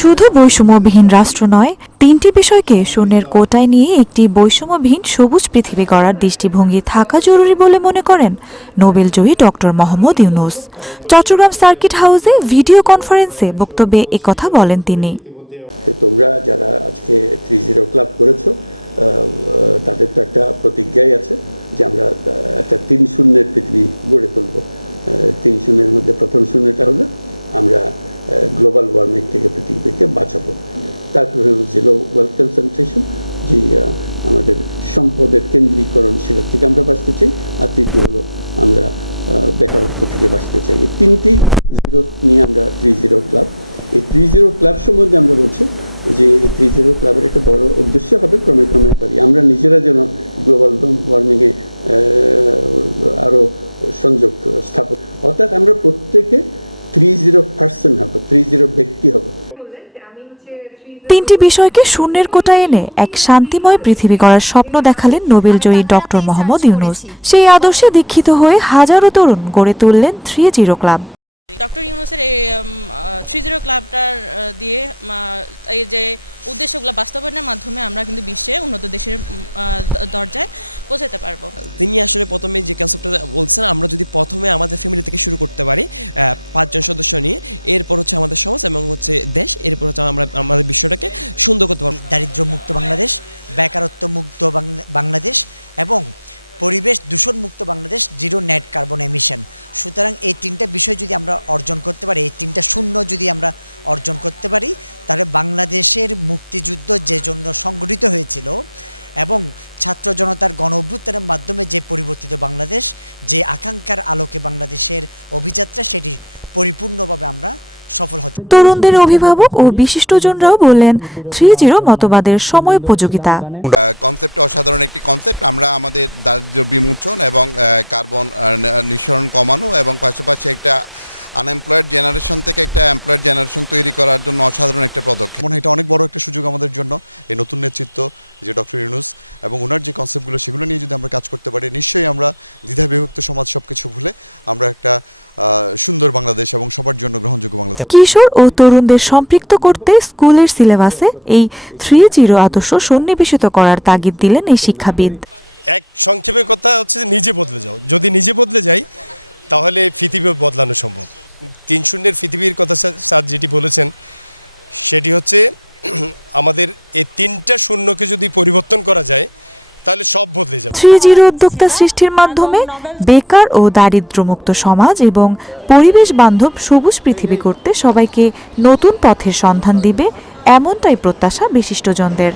শুধু বৈষম্যবিহীন রাষ্ট্র নয়, তিনটি বিষয়কে শূন্যের কোটায় নিয়ে একটি বৈষম্যবিহীন সবুজ পৃথিবী গড়ার দৃষ্টিভঙ্গি থাকা জরুরি বলে মনে করেন নোবেলজয়ী ডক্টর মোহাম্মদ ইউনূস। চট্টগ্রাম সার্কিট হাউসে ভিডিও কনফারেন্সে বক্তব্যে একথা বলেন তিনি। তোমরা যারা আজকে 3-0 ক্লাব করেছো, তাদের তো একটা প্রতিজ্ঞাই আছে যে আমরা একটা 3-0 পৃথিবী গড়ে তুলব। 3-0 মধ্যে প্রথম শূন্যটা হলো আমরা গ্লোবাল ওয়ার্মিং থেকে পৃথিবীকে বাঁচাবো। তারপরে জিরো ওয়েলথ কনসেন্ট্রেশন, যে আমাদের সম্পদের কেন্দ্রীকরণ, সেটা থেকে আমরা বাঁচতে চাই। আর তৃতীয় হলো আমরা বেকারত্ব থেকে বাঁচতে চাই। এই তিনটি জিরো নিয়ে আমরা 3-0 ক্লাব। এই 3-0 ক্লাব সম্বন্ধে আমরা বলছি যে এই 3-0 ক্লাবের একটা বড় উদ্দেশ্য হবে ক্রমে ক্রমে আমরা নিজেরা যেন গ্লোবাল ওয়ার্মিংয়ে আরও সংযোগ স্থাপন, অর্থাৎ আমরা প্রত্যেকে 3-0 হব, 3-0 ব্যক্তি হব। তিনটি বিষয়কে শূন্যের কোটায় এনে এক শান্তিময় পৃথিবী গড়ার স্বপ্ন দেখালেন নোবেলজয়ী ডক্টর মোহাম্মদ ইউনূস। সেই আদর্শে দীক্ষিত হয়ে হাজারো তরুণ গড়ে তুললেন 3-0 ক্লাব। ডক্টর ইউনূসের এই 3-0 ক্লাবটার দিয়ে এই যে উদ্দেশ্যগুলো বাস্তবায়নের মাধ্যমে আমরা কিন্তু বিশ্বে উন্নত দেশের দরজায় পৌঁছাতে পারবো। তিনি আসলে প্রথমে যে কনসেপ্টটা বলছেন, আমরা যদি প্রথমে আমাদের ফ্যামিলি থেকে শুরু করতে পারি 5 জন সদস্য নিয়ে, এরপর হচ্ছে আমাদের সমাজ এবং হচ্ছে দেশ, এরপর হচ্ছে আমরা আমাদের বিশ্বটাকে সুন্দর করতে পারবো। দারিদ্র্য মুক্ত বাংলাদেশ, বেকারত্ব মুক্ত বাংলাদেশ এবং পরিবেশ দূষণ মুক্ত Bangladesh, zero net carbon emission. সুতরাং এই তিনটা বিষয় যদি আমরা অর্জন করতে পারি, এই তিনটা শূন্য যদি আমরা অর্জন করতে পারি, তাহলে বাংলাদেশের মুক্তিযুদ্ধ যে জন্য সংগঠিত হয়েছিল এবং ছাত্র জনতার গণ অভ্যুত্থানের মাধ্যমে যে পরিবর্তিত বাংলাদেশ, যে আকাঙ্ক্ষার আলোকে বাংলাদেশের অভিযাত্রা, সেটি পরিপূর্ণভাবে আমরা সফল হতে। তরুণদের অভিভাবক ও বিশিষ্টজনরাও বললেন 3-0 মতবাদের সময়োপযোগিতা। কনসেপ্ট অসাধারণ একটি কনসেপ্ট। আমরা আমাদের দারিদ্র্য বিমোচন এবং কার্বন নিঃসরণ কমানো এবং পাশাপাশি একটা আনএমপ্লয়েড জেনারেশন থেকে একটা এমপ্লয়েড জেনারেশন তৈরি করার জন্য অসাধারণ একটা পদক্ষেপ। মনে হয় এটা অনেক বড় একটা সুযোগ আমাদের জন্য, এই নতুন নেতৃত্ব যে ডক্টর ইউনূস এবং ওনার যে কনসেপ্টগুলো, সেগুলো নিয়ে যদি আমরা কাজ করতে পারি, নিশ্চয়ই আমরা দ্বিধা বিভক্ত সমাজ সবকিছু ভুলে আমরা একটা সুন্দর বাংলাদেশ এবং সবার জন্য গ্রহণযোগ্য বাংলাদেশ। কিশোর ও তরুণদের সম্পৃক্ত করতে স্কুলের সিলেবাসে এই 3-0 আদর্শ সন্নিবেশিত করার তাগিদ দিলেন এই শিক্ষাবিদ। এক সংক্ষেপে কথা হচ্ছে নিজে বদলে যাও। যদি নিজে বদলে যাই তাহলে পৃথিবী বদলানো সম্ভব। 3-0 পৃথিবীর কথা স্যার যেটি বলেছেন, সেটি হচ্ছে আমাদের এই 3টা শূন্যকে যদি পরিবর্তন করা যায় তাহলে সব বদলে যাবে। 3-0 উদ্যোক্তা সৃষ্টির মাধ্যমে বেকার ও দারিদ্র্যমুক্ত সমাজ এবং পরিবেশ বান্ধব সবুজ পৃথিবী করতে সবাইকে নতুন পথের সন্ধান দিবে, এমনটাই প্রত্যাশা বিশিষ্টজনদের।